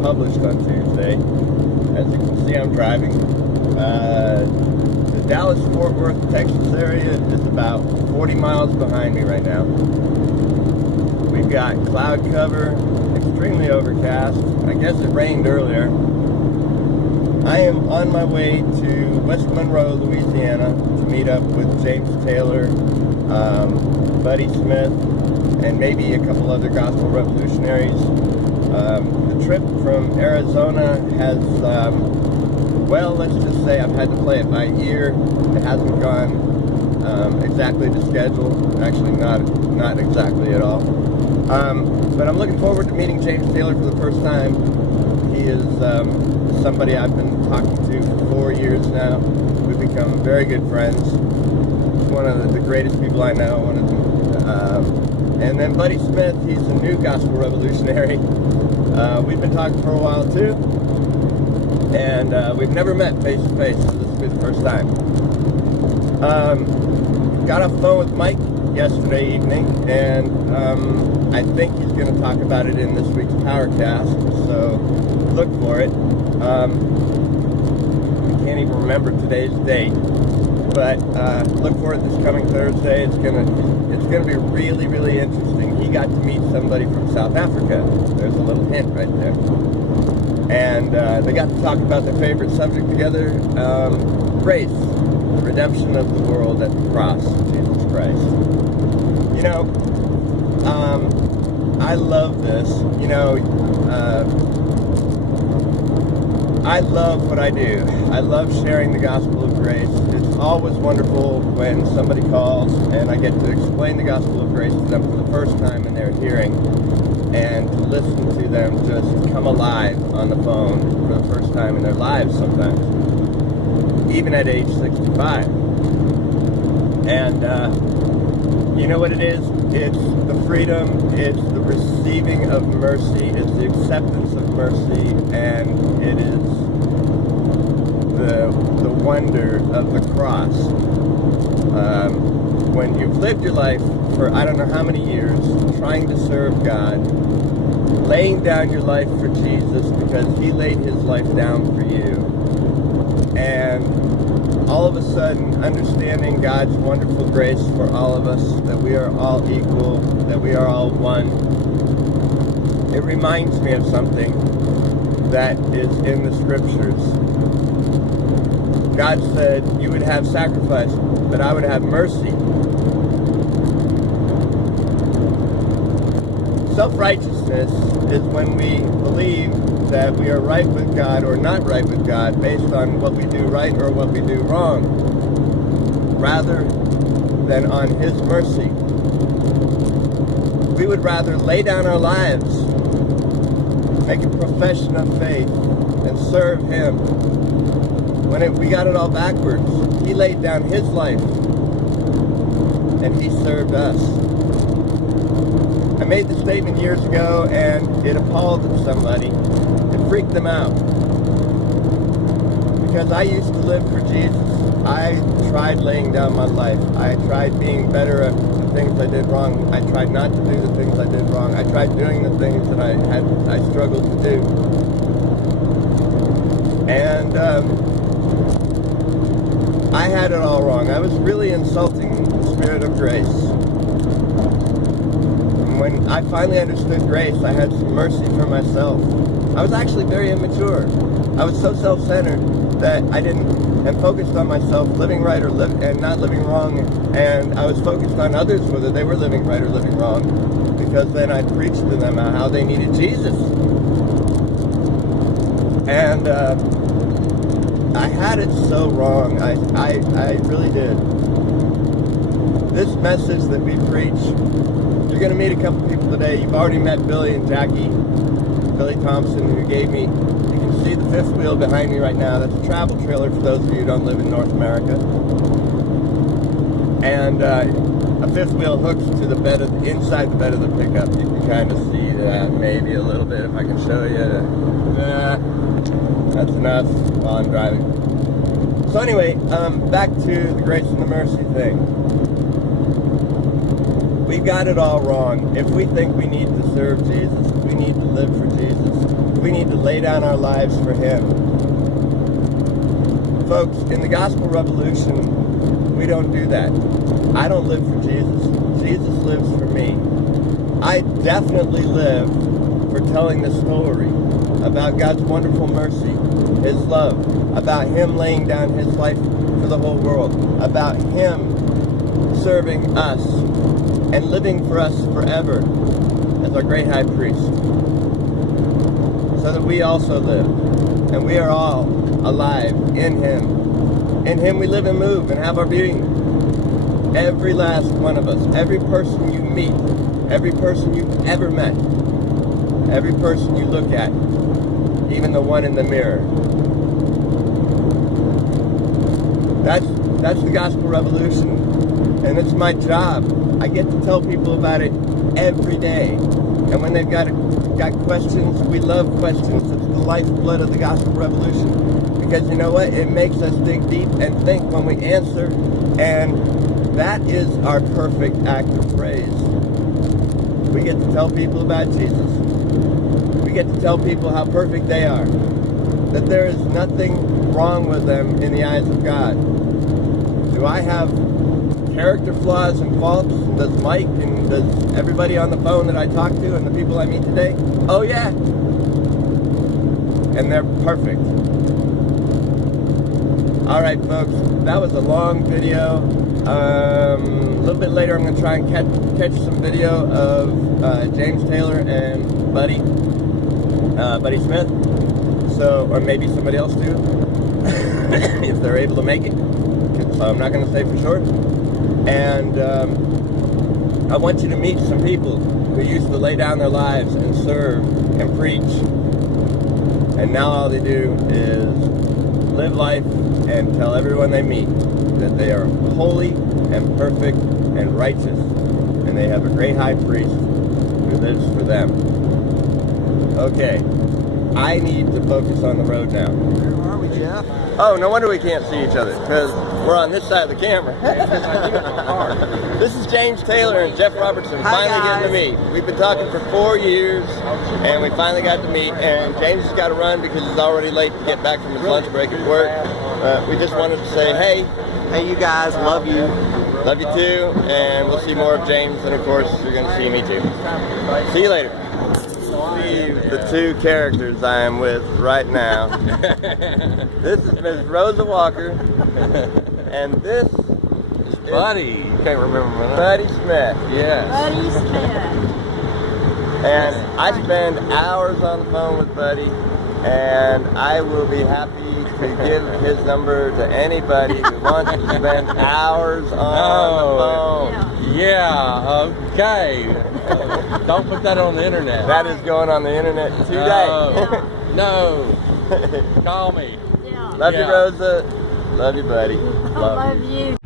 published on Tuesday. As you can see, I'm driving. The Dallas-Fort Worth, Texas area is about 40 miles behind me right now. We've got cloud cover, extremely overcast. I guess it rained earlier. I am on my way to West Monroe, Louisiana to meet up with James Taylor, Buddy Smith, and maybe a couple other Gospel Revolutionaries. The trip from Arizona has, well, let's just say I've had to play it by ear. It hasn't gone exactly to schedule. Actually, not exactly at all. But I'm looking forward to meeting James Taylor for the first time. He is somebody I've been talking to for 4 years now. We've become very good friends. He's one of the greatest people I know. And then Buddy Smith, he's a new Gospel Revolutionary. We've been talking for a while too. And we've never met face to face, so this will be the first time. Got off the phone with Mike yesterday evening, and I think he's going to talk about it in this week's Powercast, so look for it. I can't even remember today's date, but look for it this coming Thursday. It's gonna be really, really interesting. He got to meet somebody from South Africa. There's a little hint right there. And they got to talk about their favorite subject together, grace, the redemption of the world at the cross of Jesus Christ. You know, I love this. You know, I love what I do. I love sharing the gospel of grace. It's always wonderful when somebody calls and I get to explain the gospel of grace to them for the first time in their hearing, and to listen to them just come alive on the phone for the first time in their lives sometimes, even at age 65. And you know what it is? It's the freedom, it's the receiving of mercy, it's the acceptance of mercy, and it is the wonder of the cross. When you've lived your life for I don't know how many years trying to serve God, laying down your life for Jesus because he laid his life down for you, and all of a sudden understanding God's wonderful grace for all of us, that we are all equal, that we are all one. It reminds me of something that is in the scriptures. God said you would have sacrifice, but I would have mercy. Self-righteousness is when we believe that we are right with God or not right with God based on what we do right or what we do wrong, rather than on his mercy. We would rather lay down our lives, make a profession of faith, and serve him. We got it all backwards. He laid down his life, and he served us. I made the statement years ago, and it appalled somebody. It freaked them out. Because I used to live for Jesus. I tried laying down my life. I tried being better at the things I did wrong. I tried not to do the things I did wrong. I tried doing the things that I struggled to do. And I had it all wrong. I was really insulting the Spirit of grace. When I finally understood grace, I had some mercy for myself. I was actually very immature. I was so self-centered that I didn't, and focused on myself living right and not living wrong, and I was focused on others, whether they were living right or living wrong, because then I preached to them how they needed Jesus. And I had it so wrong. I really did. This message that we preach, you're going to meet a couple people today. You've already met Billy and Jackie, Billy Thompson, who gave me, you can see the fifth wheel behind me right now. That's a travel trailer for those of you who don't live in North America. And a fifth wheel hooks to the bed inside the bed of the pickup. You can kind of see that maybe a little bit if I can show you. That's enough while I'm driving. So anyway, back to the grace and the mercy thing. We got it all wrong. If we think we need to serve Jesus, if we need to live for Jesus, if we need to lay down our lives for Him. Folks, in the Gospel Revolution, we don't do that. I don't live for Jesus. Jesus lives for me. I definitely live for telling the story about God's wonderful mercy, His love, about Him laying down His life for the whole world, about Him serving us and living for us forever as our great high priest, so that we also live, and we are all alive in Him. In Him we live and move and have our being. Every last one of us, every person you meet, every person you've ever met, every person you look at, even the one in the mirror. That's the Gospel Revolution, and it's my job. I get to tell people about it every day, and when they've got questions, we love questions. It's the lifeblood of the Gospel Revolution, because you know what? It makes us dig deep and think when we answer, and that is our perfect act of praise. We get to tell people about Jesus. We get to tell people how perfect they are, that there is nothing wrong with them in the eyes of God. Do I have character flaws and faults? Does Mike and does everybody on the phone that I talk to and the people I meet today? Oh yeah. And they're perfect. All right, folks, that was a long video. A little bit later, I'm going to try and catch some video of James Taylor and Buddy Smith. So, or maybe somebody else too, if they're able to make it. So I'm not going to say for sure. And I want you to meet some people who used to lay down their lives and serve and preach, and now all they do is live life and tell everyone they meet that they are holy and perfect and righteous, and they have a great high priest who lives for them. Okay, I need to focus on the road now. Where are we, Jeff? Oh, no wonder we can't see each other, because we're on this side of the camera. This is James Taylor and Jeff Robertson finally getting to meet. We've been talking for 4 years, and we finally got to meet, and James has got to run because he's already late to get back from his lunch break at work. We just wanted to say, hey. Hey, you guys, love you. Love you too, and we'll see more of James, and of course, you're going to see me too. See you later. See the two characters I am with right now. This is Ms. Rosa Walker, and this is Buddy. Can't remember my name. Buddy Smith. Yes. Buddy Smith. And I spend hours on the phone with Buddy, and I will be happy to give his number to anybody who wants to spend hours on the phone. Yeah, okay. Don't put that on the internet. That is going on the internet today. No. Call me. Yeah. Love you, Rosa. Love you, buddy. I love you.